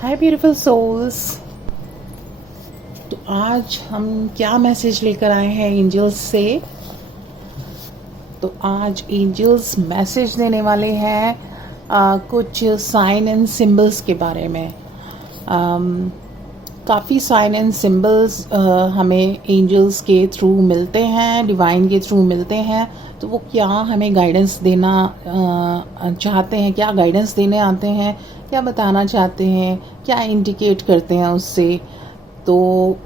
हाय beautiful souls. तो आज हम क्या मैसेज लेकर आए हैं एंजल्स से। तो आज एंजल्स मैसेज देने वाले हैं कुछ साइन एंड सिंबल्स के बारे में। काफ़ी साइन एंड सिंबल्स हमें एंजल्स के थ्रू मिलते हैं, डिवाइन के थ्रू मिलते हैं। तो वो क्या हमें गाइडेंस देना चाहते हैं, क्या गाइडेंस देने आते हैं, क्या बताना चाहते हैं, क्या इंडिकेट करते हैं उससे। तो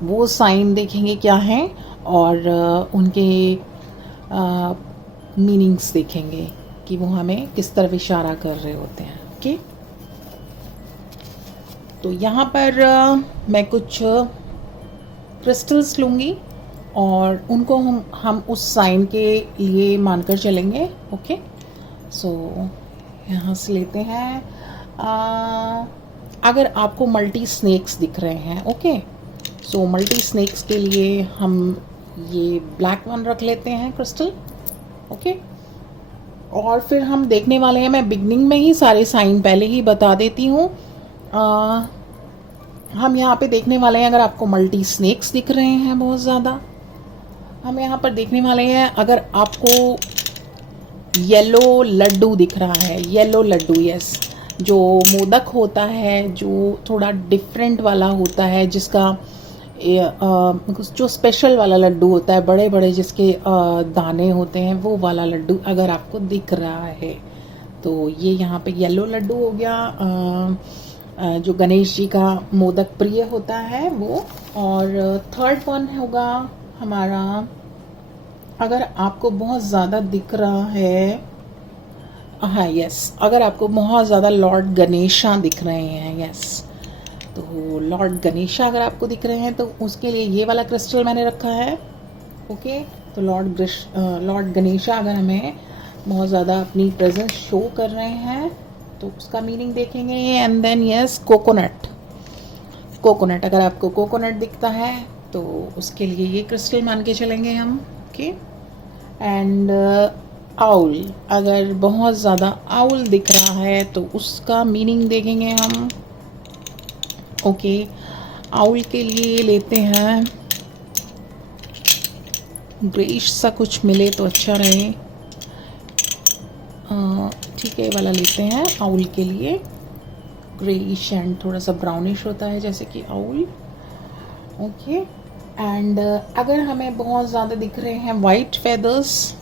वो साइन देखेंगे क्या हैं और उनके मीनिंग्स देखेंगे कि वो हमें किस तरफ इशारा कर रहे होते हैं। ओके, तो यहाँ पर मैं कुछ क्रिस्टल्स लूँगी और उनको हम उस साइन के लिए मानकर चलेंगे। ओके, सो यहाँ से लेते हैं। अगर आपको मल्टी स्नेक्स दिख रहे हैं, ओके, सो मल्टी स्नेक्स के लिए हम ये ब्लैक वन रख लेते हैं क्रिस्टल। ओके, और फिर हम देखने वाले हैं, मैं बिगनिंग में ही सारे साइन पहले ही बता देती हूँ। हम यहाँ पे देखने वाले हैं, अगर आपको मल्टी स्नेक्स दिख रहे हैं बहुत ज़्यादा, हम यहाँ पर देखने वाले हैं अगर आपको येलो लड्डू दिख रहा है, येलो लड्डू, यस, जो मोदक होता है, जो थोड़ा डिफरेंट वाला होता है, जिसका जो स्पेशल वाला लड्डू होता है, बड़े बड़े जिसके दाने होते हैं, वो वाला लड्डू अगर आपको दिख रहा है तो ये यहाँ पे येलो लड्डू हो गया, जो गणेश जी का मोदक प्रिय होता है वो। और थर्ड वन होगा हमारा, अगर आपको बहुत ज़्यादा दिख रहा है, हाँ यस, अगर आपको बहुत ज़्यादा लॉर्ड गणेशा दिख रहे हैं, यस, तो लॉर्ड गणेशा अगर आपको दिख रहे हैं तो उसके लिए ये वाला क्रिस्टल मैंने रखा है। ओके, तो लॉर्ड गणेशा अगर हमें बहुत ज़्यादा अपनी प्रेजेंस शो कर रहे हैं तो उसका मीनिंग देखेंगे। एंड देन यस, कोकोनट अगर आपको कोकोनट दिखता है तो उसके लिए ये क्रिस्टल मान के चलेंगे हम। ओके, एंड आउल, अगर बहुत ज़्यादा आउल दिख रहा है तो उसका मीनिंग देखेंगे हम। ओके, आउल के लिए लेते हैं ग्रेइश सा कुछ मिले तो अच्छा रहे, ठीक है, वाला लेते हैं आउल के लिए। ग्रेइश एंड थोड़ा सा ब्राउनिश होता है जैसे कि आउल। ओके, एंड अगर हमें बहुत ज़्यादा दिख रहे हैं वाइट फेदर्स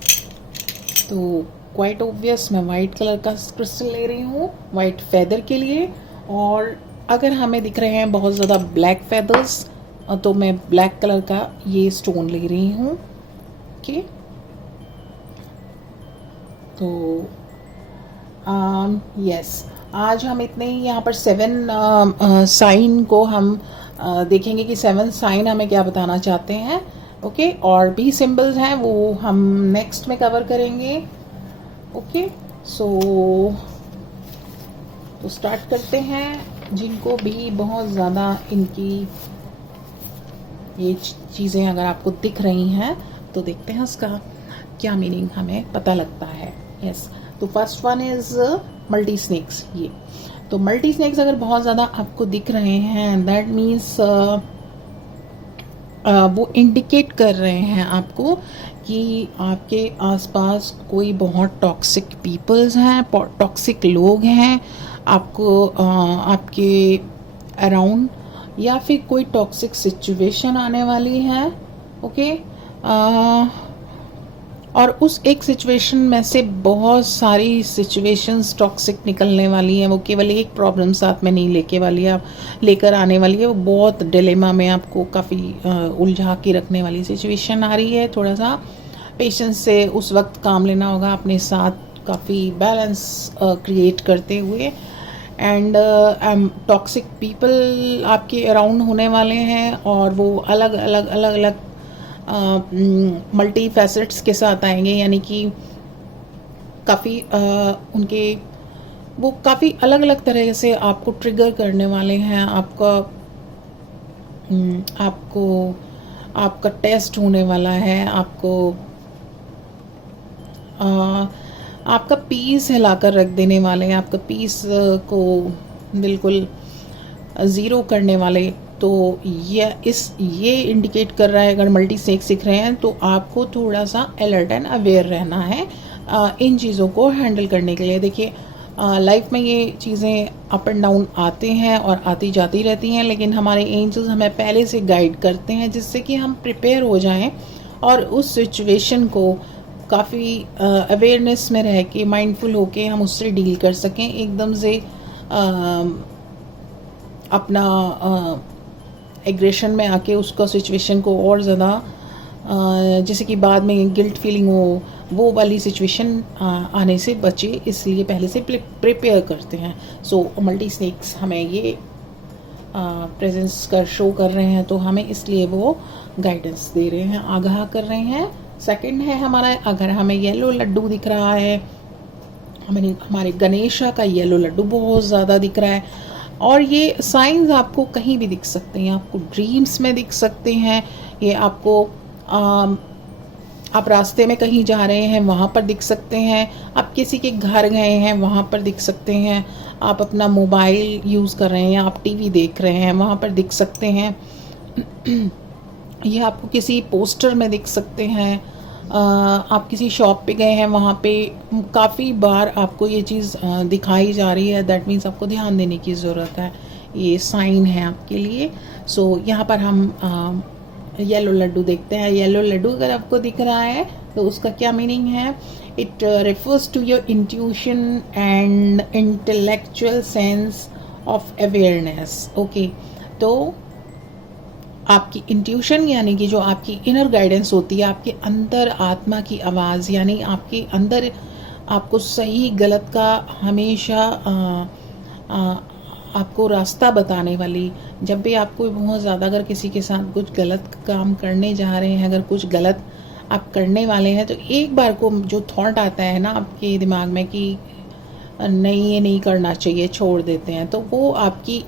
तो क्वाइट ऑब्वियस मैं वाइट कलर का क्रिस्टल ले रही हूँ वाइट फेदर के लिए। और अगर हमें दिख रहे हैं बहुत ज़्यादा ब्लैक फेदर्स तो मैं ब्लैक कलर का ये स्टोन ले रही हूँ। ओके, तो यस, आज हम इतने ही यहाँ पर 7 साइन को हम देखेंगे कि 7 साइन हमें क्या बताना चाहते हैं। ओके, और भी सिंबल्स हैं वो हम नेक्स्ट में कवर करेंगे। ओके, सो तो स्टार्ट करते हैं। जिनको भी बहुत ज़्यादा इनकी ये चीज़ें अगर आपको दिख रही हैं तो देखते हैं उसका क्या मीनिंग हमें पता लगता है। यस, तो first one is multi snakes. ये तो मल्टी स्नेक्स अगर बहुत ज़्यादा आपको दिख रहे हैं दैट मीन्स वो इंडिकेट कर रहे हैं आपको कि आपके आसपास कोई बहुत टॉक्सिक पीपल्स हैं, टॉक्सिक लोग हैं आपको आपके अराउंड, या फिर कोई टॉक्सिक सिचुएशन आने वाली है। ओके, और उस एक सिचुएशन में से बहुत सारी सिचुएशंस टॉक्सिक निकलने वाली हैं। वो केवल एक प्रॉब्लम साथ में नहीं लेकर आने वाली है, वो बहुत डिलेमा में आपको काफ़ी उलझा के रखने वाली सिचुएशन आ रही है। थोड़ा सा पेशेंस से उस वक्त काम लेना होगा अपने साथ, काफ़ी बैलेंस क्रिएट करते हुए। एंड टॉक्सिक पीपल आपके अराउंड होने वाले हैं और वो अलग अलग मल्टी फैसेट्स के साथ आएंगे, यानी कि काफ़ी उनके वो काफ़ी अलग अलग तरह से आपको ट्रिगर करने वाले हैं। आपका टेस्ट होने वाला है, आपका पीस हिलाकर रख देने वाले हैं, आपका पीस को बिल्कुल ज़ीरो करने वाले, तो ये इंडिकेट कर रहा है अगर मल्टी स्नेक सीख रहे हैं तो आपको थोड़ा सा अलर्ट एंड अवेयर रहना है इन चीज़ों को हैंडल करने के लिए। देखिए लाइफ में ये चीज़ें अप एंड डाउन आते हैं और आती जाती रहती हैं, लेकिन हमारे एंजल्स हमें पहले से गाइड करते हैं जिससे कि हम प्रिपेयर हो जाएं और उस सिचुएशन को काफ़ी अवेयरनेस में रह के माइंडफुल होके हम उससे डील कर सकें। एकदम से अपना एग्रेशन में आके उसका सिचुएशन को और ज़्यादा जैसे कि बाद में गिल्ट फीलिंग हो, वो वाली सिचुएशन आने से बचे, इसलिए पहले से प्रिपेयर करते हैं। सो मल्टी स्नेक्स हमें ये प्रेजेंस कर शो कर रहे हैं, तो हमें इसलिए वो गाइडेंस दे रहे हैं, आगाह कर रहे हैं। सेकंड है हमारा, अगर हमें येलो लड्डू दिख रहा है, हमारे गणेशा का येलो लड्डू बहुत ज़्यादा दिख रहा है, और ये साइंस आपको कहीं भी दिख सकते हैं, आपको ड्रीम्स में दिख सकते हैं, ये आपको आप रास्ते में कहीं जा रहे हैं वहाँ पर दिख सकते हैं, आप किसी के घर गए हैं वहाँ पर दिख सकते हैं, आप अपना मोबाइल यूज़ कर रहे हैं, आप टीवी देख रहे हैं वहाँ पर दिख सकते हैं, ये आपको किसी पोस्टर में दिख सकते हैं, आप किसी शॉप पे गए हैं वहाँ पे काफ़ी बार आपको ये चीज़ दिखाई जा रही है। दैट मीन्स आपको ध्यान देने की ज़रूरत है, ये साइन है आपके लिए। सो यहाँ पर हम येलो लड्डू देखते हैं। येलो लड्डू अगर आपको दिख रहा है तो उसका क्या मीनिंग है? It refers to your intuition and intellectual sense of awareness. Okay, तो आपकी इंट्यूशन यानी कि जो आपकी इनर गाइडेंस होती है, आपके अंदर आत्मा की आवाज़, यानी आपके अंदर आपको सही गलत का हमेशा आपको रास्ता बताने वाली, जब भी आपको बहुत ज़्यादा अगर किसी के साथ कुछ गलत काम करने जा रहे हैं, अगर कुछ गलत आप करने वाले हैं, तो एक बार को जो थॉट आता है ना आपके दिमाग में कि नहीं ये नहीं करना चाहिए, छोड़ देते हैं, तो वो आपकी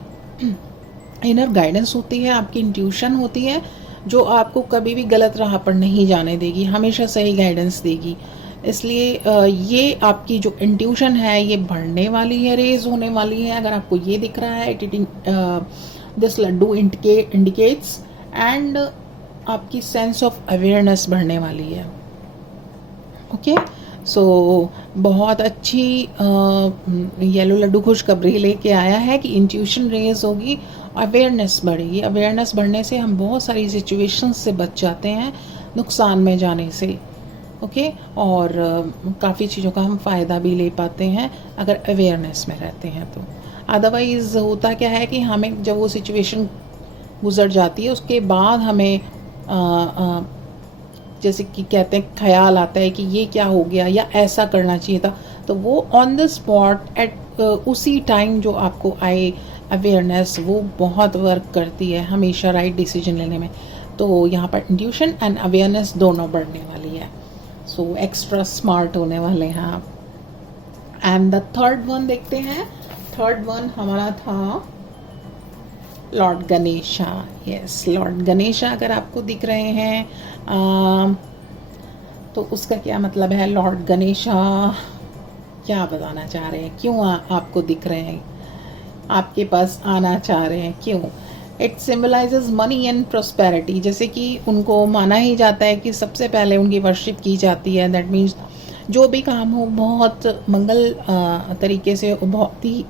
इनर गाइडेंस होती है, आपकी इंट्यूशन होती है, जो आपको कभी भी गलत राह पर नहीं जाने देगी, हमेशा सही गाइडेंस देगी। इसलिए ये आपकी जो इंट्यूशन है ये बढ़ने वाली है, रेज होने वाली है। अगर आपको ये दिख रहा है, दिस लड्डू इंडिकेट्स एंड आपकी सेंस ऑफ अवेयरनेस बढ़ने वाली है। ओके, सो बहुत अच्छी येलो लड्डू खुशखबरी लेके आया है कि इंट्यूशन रेज होगी, अवेयरनेस बढ़ेगी। अवेयरनेस बढ़ने से हम बहुत सारी सिचुएशंस से बच जाते हैं, नुकसान में जाने से। ओके, और काफ़ी चीज़ों का हम फ़ायदा भी ले पाते हैं अगर अवेयरनेस में रहते हैं तो। अदरवाइज़ होता क्या है कि हमें जब वो सिचुएशन गुजर जाती है उसके बाद हमें जैसे कि कहते हैं ख्याल आता है कि ये क्या हो गया या ऐसा करना चाहिए था, तो वो ऑन द स्पॉट एट उसी टाइम जो आपको आए अवेयरनेस, वो बहुत वर्क करती है हमेशा राइट डिसीजन लेने में। तो यहाँ पर इंट्यूशन एंड अवेयरनेस दोनों बढ़ने वाली है। सो एक्स्ट्रा स्मार्ट होने वाले हैं आप। एंड द थर्ड वन देखते हैं। थर्ड वन हमारा था Lord Ganesha. Yes, Lord Ganesha अगर आपको दिख रहे हैं तो उसका क्या मतलब है? लॉर्ड गणेशा क्या बताना चाह रहे हैं, क्यों आपको दिख रहे हैं, आपके पास आना चाह रहे हैं, क्यों? It symbolises money and prosperity. जैसे कि उनको माना ही जाता है कि सबसे पहले उनकी वर्शिप की जाती है। दैट मीन्स जो भी काम हो बहुत मंगल तरीके से, बहुत ही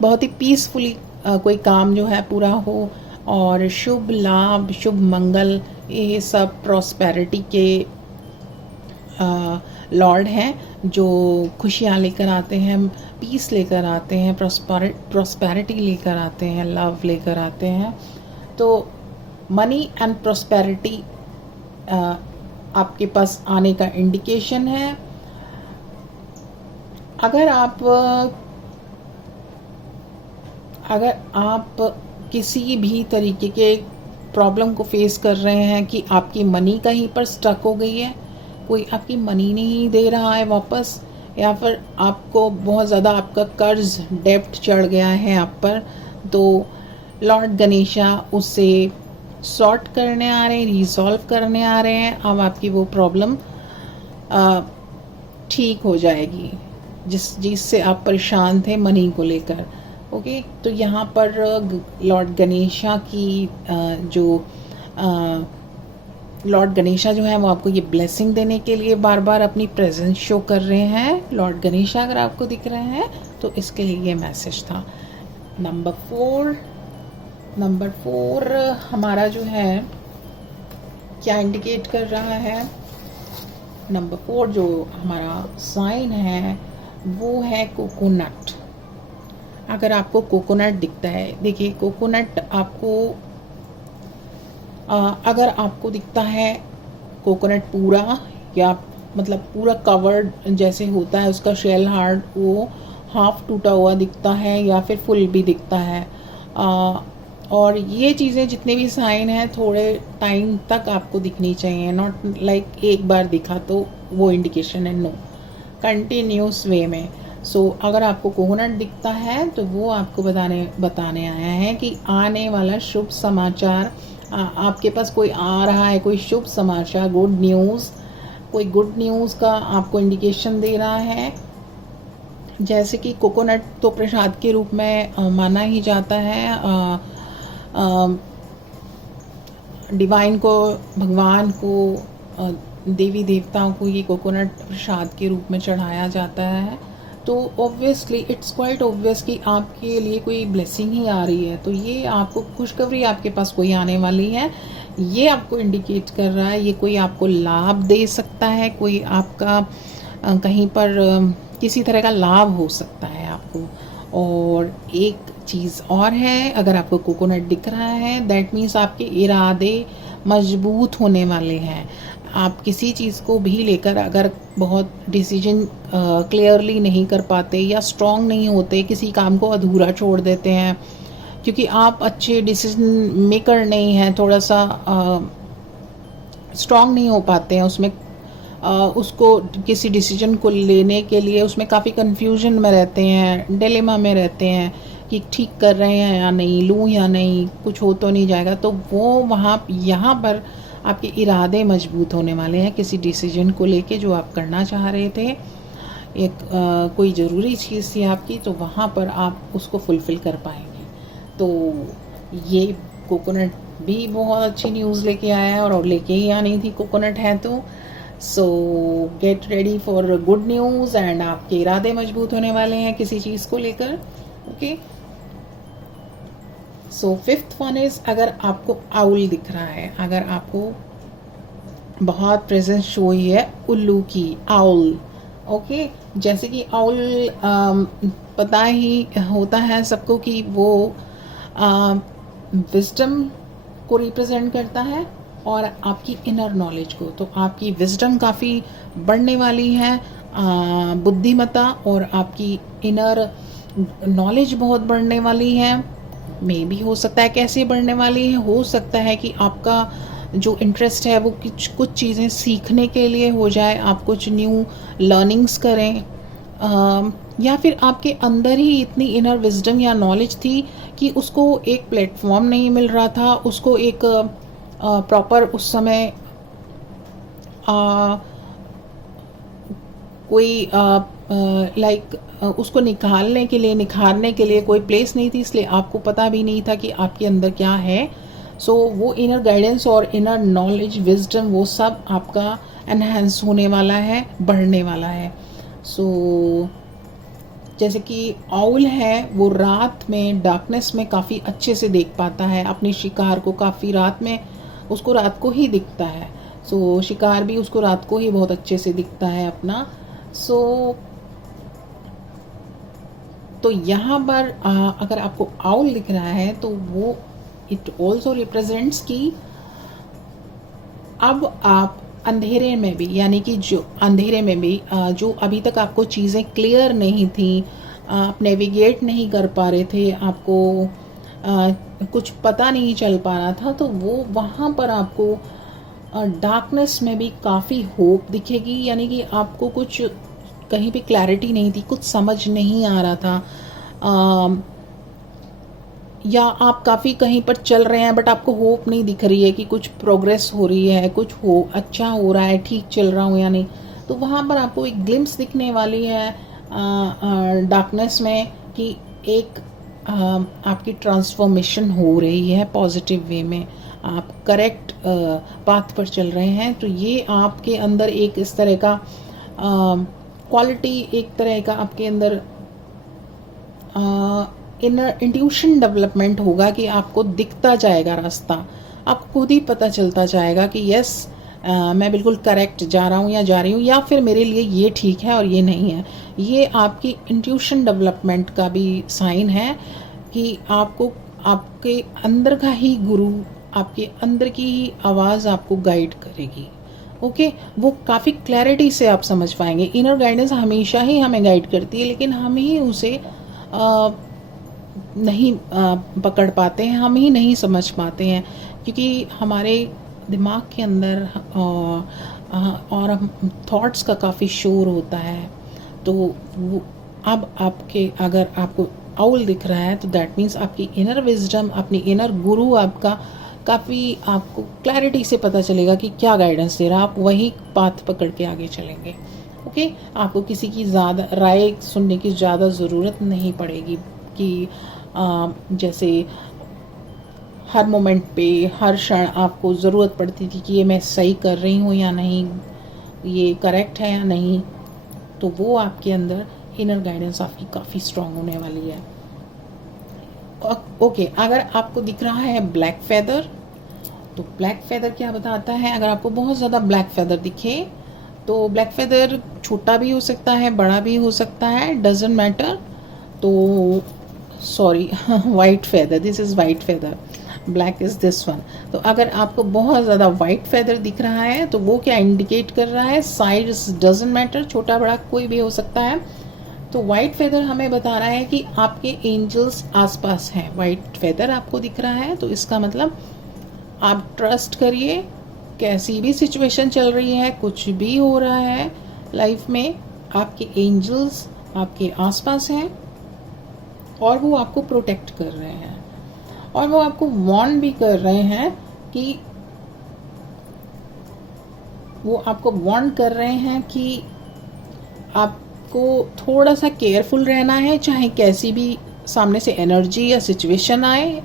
बहुत ही पीसफुली कोई काम जो है पूरा हो, और शुभ लाभ, शुभ मंगल, ये सब प्रॉस्पेरिटी के लॉर्ड हैं, जो खुशियाँ लेकर आते हैं, पीस लेकर आते हैं, प्रॉस्पेरिटी लेकर आते हैं, लव लेकर आते हैं। तो मनी एंड प्रॉस्पेरिटी आपके पास आने का इंडिकेशन है। अगर आप किसी भी तरीके के प्रॉब्लम को फेस कर रहे हैं कि आपकी मनी कहीं पर स्टक हो गई है, कोई आपकी मनी नहीं दे रहा है वापस, या फिर आपको बहुत ज़्यादा आपका कर्ज डेब्ट चढ़ गया है आप पर, तो लॉर्ड गणेशा उससे सॉर्ट करने आ रहे हैं, रिजॉल्व करने आ रहे हैं। अब आपकी वो प्रॉब्लम ठीक हो जाएगी जिससे आप परेशान थे मनी को लेकर। ओके, तो यहाँ पर लॉर्ड गणेशा की जो लॉर्ड गणेशा जो है वो आपको ये ब्लेसिंग देने के लिए बार बार अपनी प्रेजेंस शो कर रहे हैं। लॉर्ड गणेशा अगर आपको दिख रहे हैं तो इसके लिए ये मैसेज था। नंबर फोर हमारा जो है क्या इंडिकेट कर रहा है। नंबर 4 जो हमारा साइन है वो है कोकोनट। अगर आपको कोकोनट दिखता है, देखिए कोकोनट आपको अगर आपको दिखता है कोकोनट पूरा या मतलब पूरा कवर्ड जैसे होता है उसका शेल हार्ड, वो हाफ टूटा हुआ दिखता है या फिर फुल भी दिखता है, और ये चीज़ें जितने भी साइन हैं थोड़े टाइम तक आपको दिखनी चाहिए, नॉट लाइक एक बार दिखा तो वो इंडिकेशन है, नो, कंटिन्यूस वे में। सो अगर आपको कोकोनट दिखता है तो वो आपको बताने आया है कि आने वाला शुभ समाचार, आपके पास कोई आ रहा है, कोई शुभ समाचार, गुड न्यूज़, कोई गुड न्यूज़ का आपको इंडिकेशन दे रहा है। जैसे कि कोकोनट तो प्रसाद के रूप में माना ही जाता है, डिवाइन को, भगवान को, देवी देवताओं को ये कोकोनट प्रसाद के रूप में चढ़ाया जाता है। तो ऑब्वियसली इट्स क्वाइट ऑब्वियस कि आपके लिए कोई ब्लेसिंग ही आ रही है, तो ये आपको खुशखबरी आपके पास कोई आने वाली है, ये आपको इंडिकेट कर रहा है। ये कोई आपको लाभ दे सकता है, कोई आपका कहीं पर किसी तरह का लाभ हो सकता है आपको। और एक चीज़ और है, अगर आपको कोकोनट दिख रहा है दैट मीन्स आपके इरादे मजबूत होने वाले हैं। आप किसी चीज़ को भी लेकर अगर बहुत डिसीजन क्लियरली नहीं कर पाते या स्ट्रॉन्ग नहीं होते, किसी काम को अधूरा छोड़ देते हैं क्योंकि आप अच्छे डिसीजन मेकर नहीं हैं, थोड़ा सा स्ट्रॉन्ग नहीं हो पाते हैं उसमें, उसको किसी डिसीजन को लेने के लिए उसमें काफ़ी कन्फ्यूजन में रहते हैं, डिलेमा में रहते हैं कि ठीक कर रहे हैं या नहीं, लूँ या नहीं, कुछ हो तो नहीं जाएगा। तो वो वहाँ यहाँ पर आपके इरादे मजबूत होने वाले हैं किसी डिसीजन को लेके जो आप करना चाह रहे थे, एक कोई ज़रूरी चीज़ थी आपकी, तो वहाँ पर आप उसको फुलफ़िल कर पाएंगे। तो ये कोकोनट भी बहुत अच्छी न्यूज़ लेके आया है और लेके ही आनी थी, कोकोनट है तो। सो get ready for good news and आपके इरादे मजबूत होने वाले हैं किसी चीज़ को लेकर। Okay, so fifth one is, अगर आपको आउल दिख रहा है, अगर आपको बहुत प्रेजेंस शो हुई है उल्लू की, आउल, ओके, जैसे कि आउल पता ही होता है सबको कि वो विजडम को रिप्रेजेंट करता है और आपकी इनर नॉलेज को। तो आपकी विजडम काफ़ी बढ़ने वाली है, बुद्धिमत्ता और आपकी इनर नॉलेज बहुत बढ़ने वाली है। मे भी हो सकता है कैसे बढ़ने वाली है, हो सकता है कि आपका जो इंटरेस्ट है वो कुछ चीज़ें सीखने के लिए हो जाए, आप कुछ न्यू लर्निंग्स करें, या फिर आपके अंदर ही इतनी इनर विजडम या नॉलेज थी कि उसको एक प्लेटफॉर्म नहीं मिल रहा था, उसको एक प्रॉपर उस समय कोई लाइक उसको निखारने के लिए कोई प्लेस नहीं थी, इसलिए आपको पता भी नहीं था कि आपके अंदर क्या है। सो वो इनर गाइडेंस और इनर नॉलेज, विजडम, वो सब आपका एनहेंस होने वाला है, बढ़ने वाला है। सो जैसे कि आउल है वो रात में डार्कनेस में काफ़ी अच्छे से देख पाता है अपने शिकार को, काफ़ी रात में उसको रात को ही दिखता है। सो शिकार भी उसको रात को ही बहुत अच्छे से दिखता है अपना। सो तो यहाँ पर अगर आपको आउल दिख रहा है तो वो इट ऑल्सो रिप्रेजेंट्स कि अब आप अंधेरे में भी, यानी कि जो अंधेरे में भी जो अभी तक आपको चीज़ें क्लियर नहीं थी, आप नेविगेट नहीं कर पा रहे थे, आपको कुछ पता नहीं चल पा रहा था, तो वो वहाँ पर आपको डार्कनेस में भी काफ़ी होप दिखेगी। यानी कि आपको कुछ कहीं पे क्लैरिटी नहीं थी, कुछ समझ नहीं आ रहा था, या आप काफ़ी कहीं पर चल रहे हैं बट आपको होप नहीं दिख रही है कि कुछ प्रोग्रेस हो रही है, कुछ अच्छा हो रहा है, ठीक चल रहा हूँ या नहीं, तो वहाँ पर आपको एक ग्लिम्स दिखने वाली है डार्कनेस में कि एक आपकी ट्रांसफॉर्मेशन हो रही है पॉजिटिव वे में, आप करेक्ट पाथ पर चल रहे हैं, तो ये आपके अंदर एक इस तरह का क्वालिटी, एक तरह का आपके अंदर इनर इंट्यूशन डेवलपमेंट होगा कि आपको दिखता जाएगा रास्ता, आपको खुद ही पता चलता जाएगा कि यस मैं बिल्कुल करेक्ट जा रहा हूँ या जा रही हूँ, या फिर मेरे लिए ये ठीक है और ये नहीं है। ये आपकी इंट्यूशन डेवलपमेंट का भी साइन है कि आपको आपके अंदर का ही गुरु, आपके अंदर की ही आवाज़ आपको गाइड करेगी। ओके, वो काफ़ी क्लैरिटी से आप समझ पाएंगे। इनर गाइडेंस हमेशा ही हमें गाइड करती है, लेकिन हम ही उसे नहीं पकड़ पाते हैं, हम ही नहीं समझ पाते हैं, क्योंकि हमारे दिमाग के अंदर और हम थॉट्स का काफ़ी शोर होता है। तो वो अब आपके, अगर आपको आउल दिख रहा है तो दैट मीन्स आपकी इनर विजडम, अपनी इनर गुरु आपका काफ़ी आपको क्लैरिटी से पता चलेगा कि क्या गाइडेंस दे रहा है, आप वही पाथ पकड़ के आगे चलेंगे। ओके, आपको किसी की ज़्यादा राय सुनने की ज़्यादा ज़रूरत नहीं पड़ेगी कि जैसे हर मोमेंट पे, हर क्षण आपको ज़रूरत पड़ती थी कि ये मैं सही कर रही हूँ या नहीं, ये करेक्ट है या नहीं। तो वो आपके अंदर इनर गाइडेंस आपकी काफ़ी स्ट्रांग होने वाली है। ओके, अगर आपको दिख रहा है ब्लैक फेदर, तो ब्लैक फेदर क्या बताता है? अगर आपको बहुत ज़्यादा ब्लैक फेदर दिखे तो ब्लैक फेदर छोटा भी हो सकता है, बड़ा भी हो सकता है, डजेंट मैटर। तो sorry, white feather, this is white feather, black is this one. तो अगर आपको बहुत ज़्यादा वाइट फेदर दिख रहा है तो वो क्या इंडिकेट कर रहा है? साइज डजेंट मैटर, छोटा बड़ा कोई भी हो सकता है। तो वाइट फेदर हमें बता रहा है कि आपके एंजल्स आसपास हैं। वाइट फेदर आपको दिख रहा है तो इसका मतलब आप ट्रस्ट करिए, कैसी भी सिचुएशन चल रही है, कुछ भी हो रहा है लाइफ में, आपके एंजल्स आपके आसपास हैं और वो आपको प्रोटेक्ट कर रहे हैं, और वो आपको वार्न भी कर रहे हैं कि आपको थोड़ा सा केयरफुल रहना है, चाहे कैसी भी सामने से एनर्जी या सिचुएशन आए,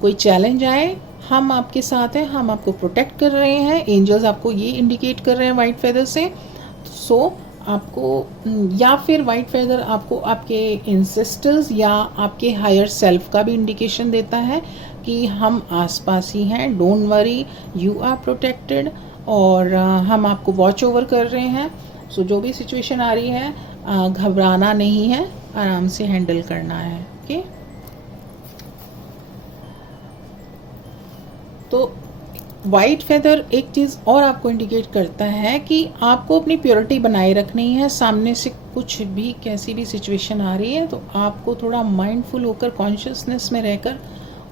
कोई चैलेंज आए, हम आपके साथ हैं, हम आपको प्रोटेक्ट कर रहे हैं। एंजल्स आपको ये इंडिकेट कर रहे हैं वाइट फेदर से। सो आपको, या फिर वाइट फेदर आपको आपके इंसेस्टर्स या आपके हायर सेल्फ का भी इंडिकेशन देता है कि हम आसपास ही हैं, don't worry, you are protected, और हम आपको वॉच ओवर कर रहे हैं। सो जो भी सिचुएशन आ रही है, घबराना नहीं है, आराम से हैंडल करना है। ओके, तो वाइट फेदर एक चीज़ और आपको इंडिकेट करता है कि आपको अपनी प्योरिटी बनाए रखनी है। सामने से कुछ भी, कैसी भी सिचुएशन आ रही है तो आपको थोड़ा माइंडफुल होकर, कॉन्शियसनेस में रहकर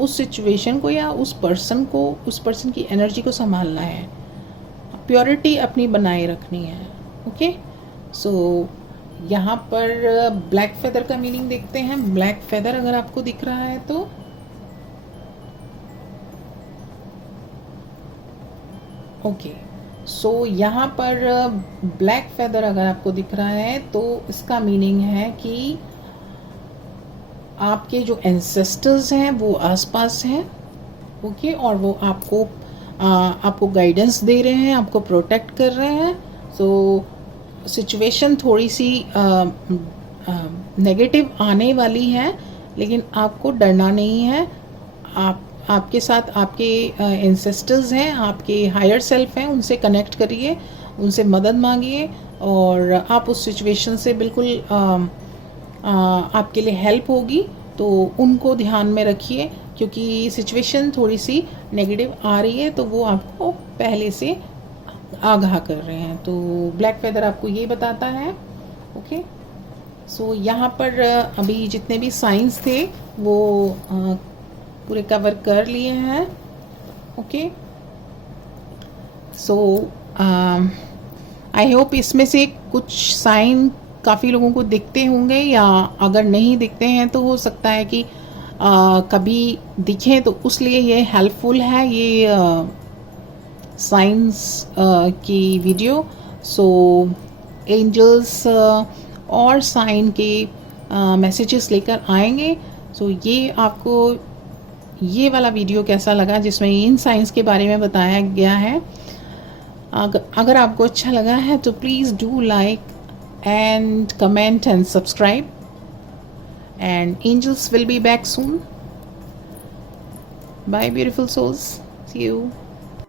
उस सिचुएशन को या उस पर्सन को, उस पर्सन की एनर्जी को संभालना है, प्योरिटी अपनी बनाए रखनी है। ओके, सो यहाँ पर ब्लैक फेदर का मीनिंग देखते हैं। ब्लैक फेदर अगर आपको दिख रहा है तो ओके, सो यहाँ पर ब्लैक फेदर अगर आपको दिख रहा है तो इसका मीनिंग है कि आपके जो एंसेस्टर्स हैं वो आसपास हैं। ओके, और वो आपको गाइडेंस दे रहे हैं, आपको प्रोटेक्ट कर रहे हैं। सो सिचुएशन थोड़ी सी नेगेटिव आने वाली है, लेकिन आपको डरना नहीं है। आपके साथ आपके एंसेस्टर्स हैं, आपके हायर सेल्फ हैं, उनसे कनेक्ट करिए, उनसे मदद मांगिए, और आप उस सिचुएशन से बिल्कुल आपके लिए हेल्प होगी। तो उनको ध्यान में रखिए, क्योंकि सिचुएशन थोड़ी सी नेगेटिव आ रही है तो वो आपको पहले से आगाह कर रहे हैं। तो ब्लैक फेदर आपको ये बताता है। ओके, सो यहाँ पर अभी जितने भी साइंस थे वो पूरे कवर कर लिए हैं। ओके, सो आई होप इसमें से कुछ साइन काफ़ी लोगों को दिखते होंगे, या अगर नहीं दिखते हैं तो हो सकता है कि कभी दिखे, तो उसलिए ये हेल्पफुल है ये साइंस की वीडियो। सो एंजल्स और साइन के मैसेजेस लेकर आएंगे। सो ये आपको ये वाला वीडियो कैसा लगा जिसमें इन साइंस के बारे में बताया गया है। अगर आपको अच्छा लगा है तो please do like and comment and subscribe, and angels will be back soon. Bye beautiful souls, see you.